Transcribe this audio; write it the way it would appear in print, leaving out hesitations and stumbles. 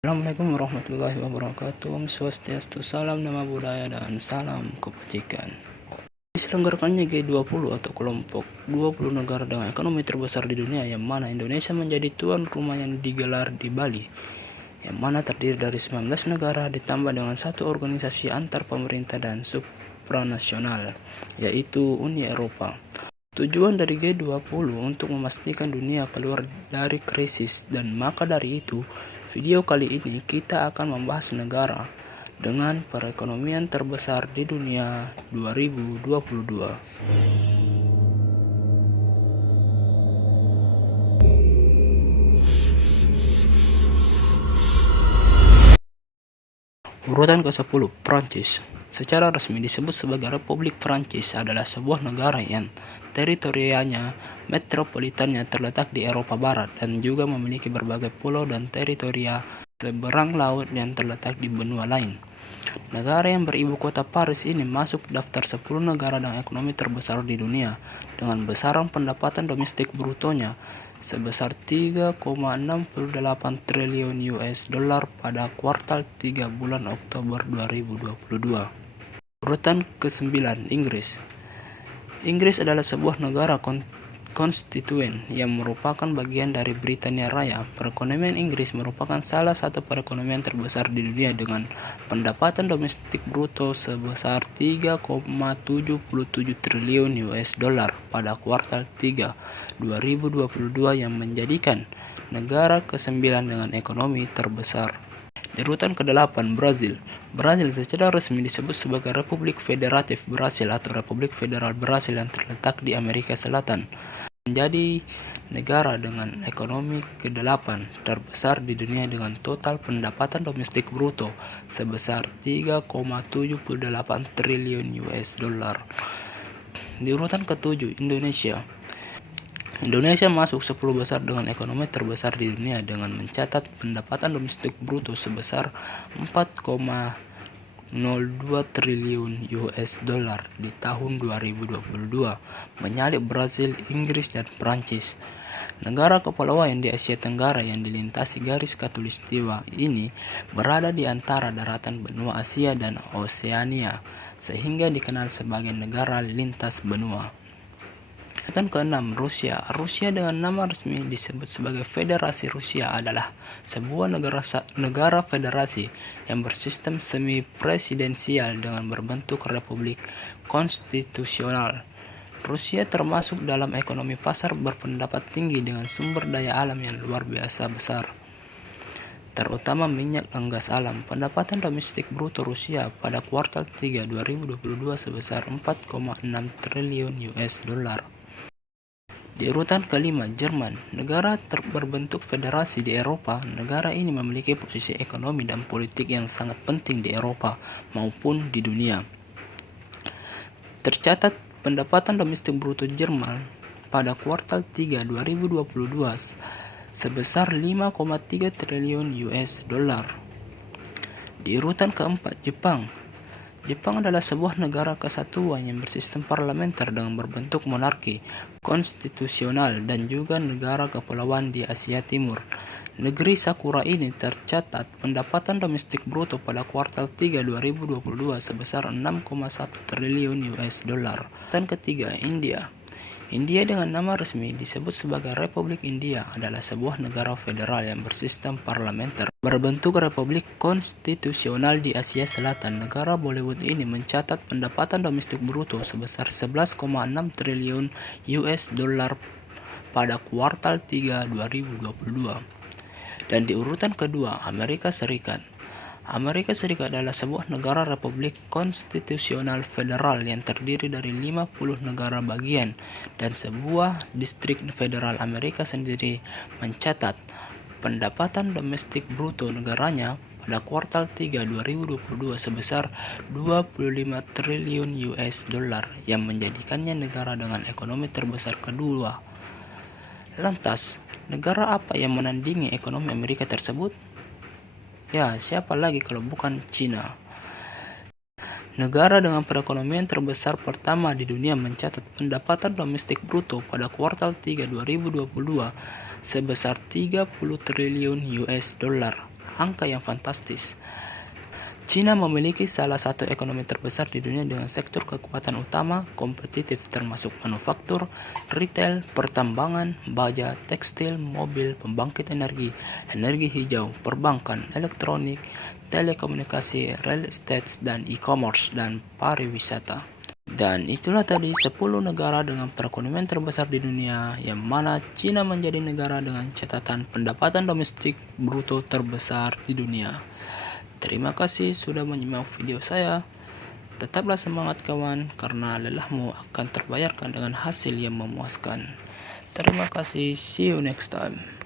Assalamualaikum warahmatullahi wabarakatuh. Om Swastiastu, salam nama budaya dan salam kebajikan. Diselenggarakannya G20 atau kelompok 20 negara dengan ekonomi terbesar di dunia, yang mana Indonesia menjadi tuan rumah, yang digelar di Bali, yang mana terdiri dari 19 negara ditambah dengan satu organisasi antar pemerintah dan supranasional, yaitu Uni Eropa. Tujuan dari G20 untuk memastikan dunia keluar dari krisis, dan maka dari itu video kali ini kita akan membahas negara dengan perekonomian terbesar di dunia 2022. Urutan ke-10, Prancis. Secara resmi disebut sebagai Republik Prancis, adalah sebuah negara yang teritorianya metropolitannya terletak di Eropa Barat dan juga memiliki berbagai pulau dan teritoria seberang laut yang terletak di benua lain. Negara yang beribu kota Paris ini masuk daftar 10 negara dengan ekonomi terbesar di dunia, dengan besaran pendapatan domestik brutonya sebesar 3,68 triliun US dollar pada kuartal 3 bulan Oktober 2022. Urutan ke-9, Inggris. Inggris adalah sebuah negara konstituen yang merupakan bagian dari Britania Raya. Perekonomian Inggris merupakan salah satu perekonomian terbesar di dunia dengan pendapatan domestik bruto sebesar 3,77 triliun US dollar pada kuartal 3 2022, yang menjadikan negara ke-9 dengan ekonomi terbesar. Di urutan ke-8, Brazil. Brazil secara resmi disebut sebagai Republik Federatif Brasil atau Republik Federal Brasil, yang terletak di Amerika Selatan. Menjadi negara dengan ekonomi ke-8 terbesar di dunia dengan total pendapatan domestik bruto sebesar 3,78 triliun US dollar. Di urutan ke-7, Indonesia. Indonesia masuk 10 besar dengan ekonomi terbesar di dunia dengan mencatat pendapatan domestik bruto sebesar 4,02 triliun US dollar di tahun 2022, menyalip Brazil, Inggris, dan Prancis. Negara kepulauan di Asia Tenggara yang dilintasi garis khatulistiwa ini berada di antara daratan benua Asia dan Oseania, sehingga dikenal sebagai negara lintas benua. Urutan ke-6, Rusia. Rusia dengan nama resmi disebut sebagai Federasi Rusia adalah sebuah negara federasi yang bersistem semi-presidensial dengan berbentuk republik konstitusional. Rusia termasuk dalam ekonomi pasar berpendapat tinggi dengan sumber daya alam yang luar biasa besar, terutama minyak dan gas alam. Pendapatan domestik bruto Rusia pada kuartal 3 2022 sebesar 4,6 triliun US dollar. Di urutan ke-5, Jerman. Negara berbentuk federasi di Eropa, negara ini memiliki posisi ekonomi dan politik yang sangat penting di Eropa maupun di dunia. Tercatat pendapatan domestik bruto Jerman pada kuartal 3 2022 sebesar 5,3 triliun US dollar. Di urutan ke-4, Jepang. Jepang adalah sebuah negara kesatuan yang bersistem parlementer dengan berbentuk monarki konstitusional dan juga negara kepulauan di Asia Timur. Negeri Sakura ini tercatat pendapatan domestik bruto pada kuartal 3 2022 sebesar 6,1 triliun US dollar. Dan ketiga, India. India dengan nama resmi disebut sebagai Republik India adalah sebuah negara federal yang bersistem parlementer berbentuk republik konstitusional di Asia Selatan. Negara Bollywood ini mencatat pendapatan domestik bruto sebesar 11,6 triliun US dollar pada kuartal 3 2022. Dan di urutan kedua, Amerika Serikat. Amerika Serikat adalah sebuah negara republik konstitusional federal yang terdiri dari 50 negara bagian dan sebuah distrik federal. Amerika sendiri mencatat pendapatan domestik bruto negaranya pada kuartal 3 2022 sebesar 25 triliun US dollar, yang menjadikannya negara dengan ekonomi terbesar kedua. Lantas, negara apa yang menandingi ekonomi Amerika tersebut? Ya, siapa lagi kalau bukan Cina. Negara dengan perekonomian terbesar pertama di dunia mencatat pendapatan domestik bruto pada kuartal 3 2022 sebesar 30 triliun US dollar angka yang fantastis. China memiliki salah satu ekonomi terbesar di dunia dengan sektor kekuatan utama kompetitif termasuk manufaktur, retail, pertambangan, baja, tekstil, mobil, pembangkit energi, energi hijau, perbankan, elektronik, telekomunikasi, real estate, dan e-commerce dan pariwisata. Dan itulah tadi 10 negara dengan perekonomian terbesar di dunia, yang mana China menjadi negara dengan catatan pendapatan domestik bruto terbesar di dunia. Terima kasih sudah menyimak video saya. Tetaplah semangat kawan, karena lelahmu akan terbayarkan dengan hasil yang memuaskan. Terima kasih, see you next time.